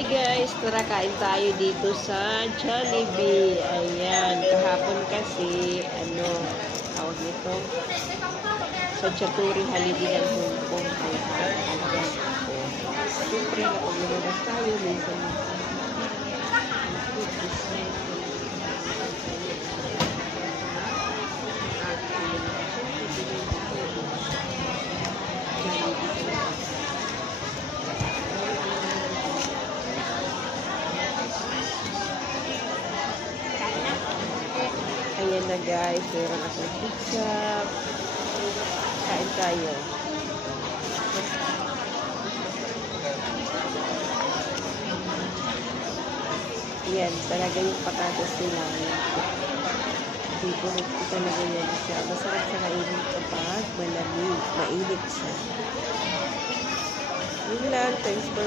Hi guys, tara kain tayo dito sa Jollibee. Ayan, kahapon kasi, tawag nito, sa Chaturing Holiday ng Hong Kong. Ayan, alas ako. Siyempre, kapag lumabas tayo, minsan ayan na guys, meron akong pizza. Kain tayo. Ayan, talaga yung patatas nila. Favorite ko talaga yan siya. Masarap siya kainin kapag malamig, mainit siya. Yun lang, thanks for